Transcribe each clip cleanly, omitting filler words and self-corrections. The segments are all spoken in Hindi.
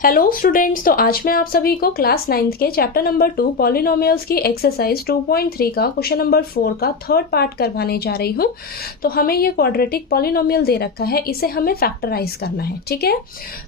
हेलो स्टूडेंट्स, तो आज मैं आप सभी को क्लास 9th के चैप्टर नंबर 2 पॉलिनोमियल्स की एक्सरसाइज 2.3 का क्वेश्चन नंबर 4 का थर्ड पार्ट करवाने जा रही हूँ। तो हमें ये क्वाड्रेटिक पॉलिनोमियल दे रखा है, इसे हमें फैक्टराइज करना है। ठीक है,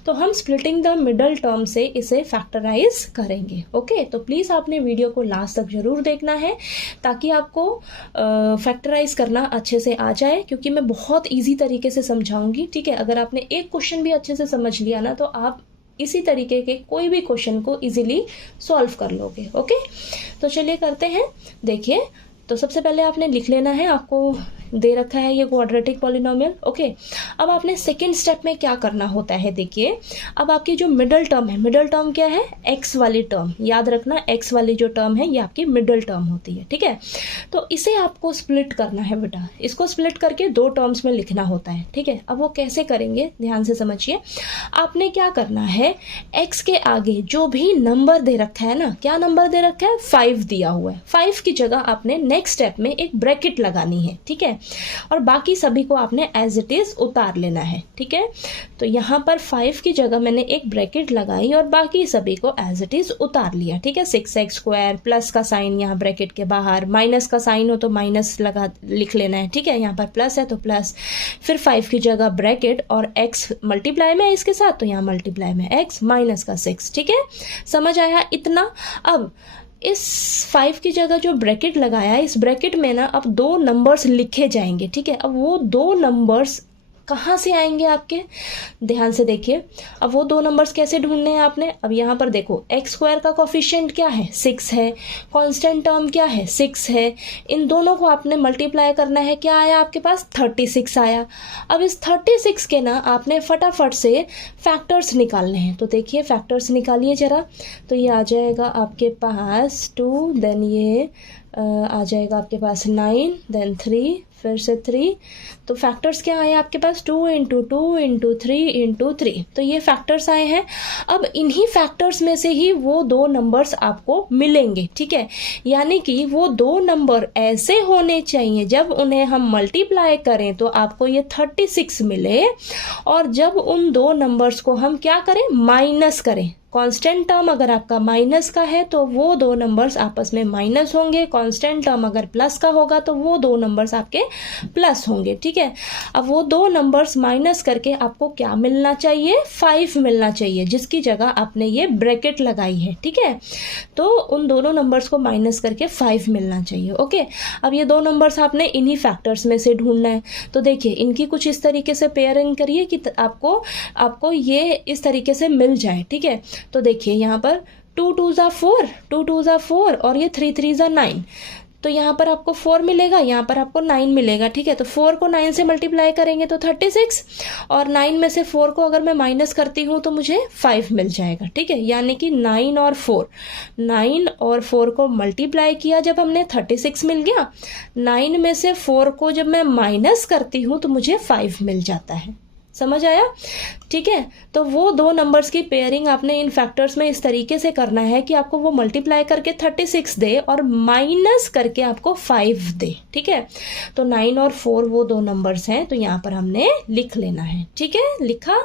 तो हम स्प्लिटिंग द मिडल टर्म से इसे फैक्टराइज करेंगे। ओके, तो प्लीज़ आपने वीडियो को लास्ट तक जरूर देखना है ताकि आपको फैक्टराइज करना अच्छे से आ जाए, क्योंकि मैं बहुत ईजी तरीके से समझाऊंगी। ठीक है, अगर आपने एक क्वेश्चन भी अच्छे से समझ लिया ना तो आप इसी तरीके के कोई भी क्वेश्चन को इजीली सॉल्व कर लोगे। ओके, तो चलिए करते हैं। देखिए, तो सबसे पहले आपने लिख लेना है, आपको दे रखा है ये क्वाड्रेटिक पॉलिनोमियल। ओके, अब आपने सेकंड स्टेप में क्या करना होता है। देखिए, अब आपकी जो मिडल टर्म है, मिडल टर्म क्या है, एक्स वाली टर्म, याद रखना एक्स वाली जो टर्म है ये आपकी मिडल टर्म होती है। ठीक है, तो इसे आपको स्प्लिट करना है बेटा, इसको स्प्लिट करके दो टर्म्स में लिखना होता है। ठीक है, अब वो कैसे करेंगे ध्यान से समझिए। आपने क्या करना है, एक्स के आगे जो भी नंबर दे रखा है ना, क्या नंबर दे रखा है, 5 दिया हुआ है, 5 की जगह आपने नेक्स्ट स्टेप में एक ब्रैकेट लगानी है। ठीक है, और बाकी सभी को आपने एज इट इज उतार लेना है। ठीक है, तो यहां पर 5 की जगह मैंने एक ब्रैकेट लगाई और बाकी सभी को एज इट इज उतार लिया। ठीक है, 6x² प्लस का साइन यहाँ ब्रैकेट के बाहर, माइनस का साइन हो तो माइनस लगा लिख लेना है। ठीक है, यहाँ पर प्लस है तो प्लस, फिर 5 की जगह ब्रैकेट और x मल्टीप्लाई में है इसके साथ तो यहाँ मल्टीप्लाई में x माइनस का 6। ठीक है, समझ आया इतना। अब इस 5 की जगह जो ब्रैकेट लगाया है, इस ब्रैकेट में ना अब दो नंबर्स लिखे जाएंगे। ठीक है, अब वो दो नंबर्स कहाँ से आएंगे आपके, ध्यान से देखिए। अब वो दो नंबर्स कैसे ढूंढने हैं आपने, अब यहाँ पर देखो x² का कोफिशिएंट क्या है, 6 है, कांस्टेंट टर्म क्या है, 6 है, इन दोनों को आपने मल्टीप्लाई करना है। क्या आया आपके पास, 36 आया। अब इस 36 के ना आपने फटाफट से फैक्टर्स निकालने हैं। तो देखिए फैक्टर्स निकालिए जरा। तो ये आ जाएगा आपके पास 2, देन ये आ जाएगा आपके पास 9, देन 3, फिर से 3। तो फैक्टर्स क्या आए आपके पास, 2 × 2 × 3 × 3। तो ये फैक्टर्स आए हैं। अब इन्हीं फैक्टर्स में से ही वो दो नंबर्स आपको मिलेंगे। ठीक है, यानी कि वो दो नंबर ऐसे होने चाहिए जब उन्हें हम मल्टीप्लाई करें तो आपको ये 36 मिले, और जब उन दो नंबर्स को हम क्या करें, माइनस करें। कांस्टेंट टर्म अगर आपका माइनस का है तो वो दो नंबर्स आपस में माइनस होंगे, कांस्टेंट टर्म अगर प्लस का होगा तो वो दो नंबर्स आपके प्लस होंगे। ठीक है, अब वो दो नंबर्स माइनस करके आपको क्या मिलना चाहिए, 5 मिलना चाहिए, जिसकी जगह आपने ये ब्रैकेट लगाई है। ठीक है, तो उन दोनों नंबर्स को माइनस करके 5 मिलना चाहिए। ओके, अब ये दो नंबर्स आपने इन्हीं फैक्टर्स में से ढूंढना है। तो देखिए इनकी कुछ इस तरीके से पेयरिंग करिए कि आपको ये इस तरीके से मिल जाए। ठीक है, तो देखिए यहाँ पर 2 × 2 = 4, 2 × 2 = 4 और ये 3 × 3 = 9। तो यहाँ पर आपको 4 मिलेगा, यहाँ पर आपको 9 मिलेगा। ठीक है, तो 4 को 9 से मल्टीप्लाई करेंगे तो 36, और 9 में से 4 को अगर मैं माइनस करती हूँ तो मुझे 5 मिल जाएगा। ठीक है, यानी कि 9 और 4 को मल्टीप्लाई किया जब हमने 36 मिल गया। 9 में से 4 को जब मैं माइनस करती हूँ तो मुझे 5 मिल जाता है। समझ आया। ठीक है, तो वो दो नंबर्स की पेयरिंग आपने इन फैक्टर्स में इस तरीके से करना है कि आपको वो मल्टीप्लाई करके 36 दे और माइनस करके आपको 5 दे। ठीक है, तो 9 और 4 वो दो नंबर्स हैं, तो यहाँ पर हमने लिख लेना है। ठीक है, लिखा।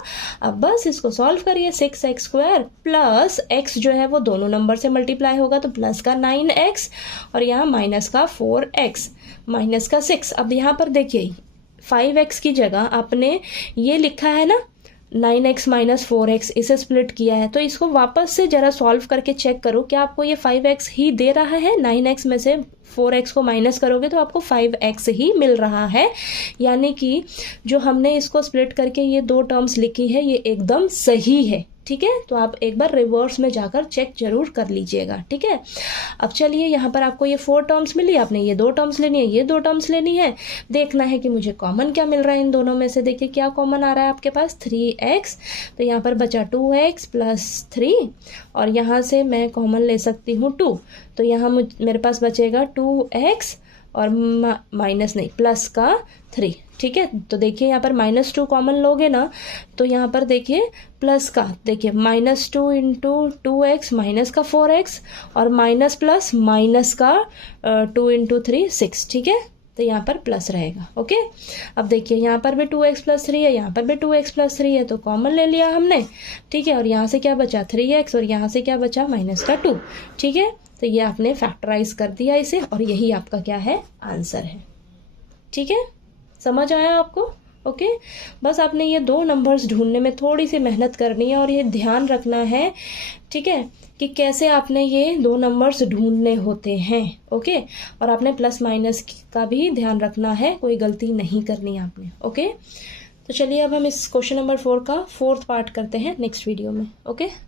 अब बस इसको सॉल्व करिए। 6x² प्लस x जो है वो दोनों नंबर से मल्टीप्लाई होगा तो प्लस का 9x और यहाँ माइनस का 4x माइनस का 6। अब यहाँ पर देखिए 5x की जगह आपने ये लिखा है ना 9x - 4x, इसे स्प्लिट किया है। तो इसको वापस से जरा सॉल्व करके चेक करो, क्या आपको ये 5x ही दे रहा है। 9x में से 4x को माइनस करोगे तो आपको 5x ही मिल रहा है, यानी कि जो हमने इसको स्प्लिट करके ये दो टर्म्स लिखी है ये एकदम सही है। ठीक है, तो आप एक बार रिवर्स में जाकर चेक जरूर कर लीजिएगा। ठीक है, अब चलिए यहाँ पर आपको ये 4 टर्म्स मिली, आपने ये 2 टर्म्स लेनी है, ये 2 टर्म्स लेनी है। देखना है कि मुझे कॉमन क्या मिल रहा है इन दोनों में से। देखिए क्या कॉमन आ रहा है आपके पास, 3x, तो यहाँ पर बचा 2x + 3 और यहाँ से मैं कॉमन ले सकती हूँ 2, तो यहाँ मेरे पास बचेगा 2x और माइनस नहीं प्लस का 3। ठीक है, तो देखिए यहाँ पर -2 कॉमन लोगे ना तो यहाँ पर देखिए प्लस का, देखिए -2 × 2x माइनस का 4x और माइनस प्लस माइनस का 2 × 3 6। ठीक है, तो यहाँ पर प्लस रहेगा। ओके, अब देखिए यहाँ पर भी 2x + 3 है, यहाँ पर भी 2x + 3 है, तो कॉमन ले लिया हमने। ठीक है, और यहाँ से क्या बचा 3x, और यहाँ से क्या बचा -2। ठीक है, तो ये आपने फैक्टराइज कर दिया इसे, और यही आपका क्या है, आंसर है। ठीक है, समझ आया आपको? ओके, बस आपने ये 2 नंबर्स ढूंढने में थोड़ी सी मेहनत करनी है, और ये ध्यान रखना है, ठीक है, कि कैसे आपने ये 2 नंबर्स ढूंढने होते हैं। ओके, और आपने प्लस माइनस का भी ध्यान रखना है, कोई गलती नहीं करनी आपने। ओके, तो चलिए अब हम इस क्वेश्चन नंबर 4 का 4th पार्ट करते हैं नेक्स्ट वीडियो में। ओके।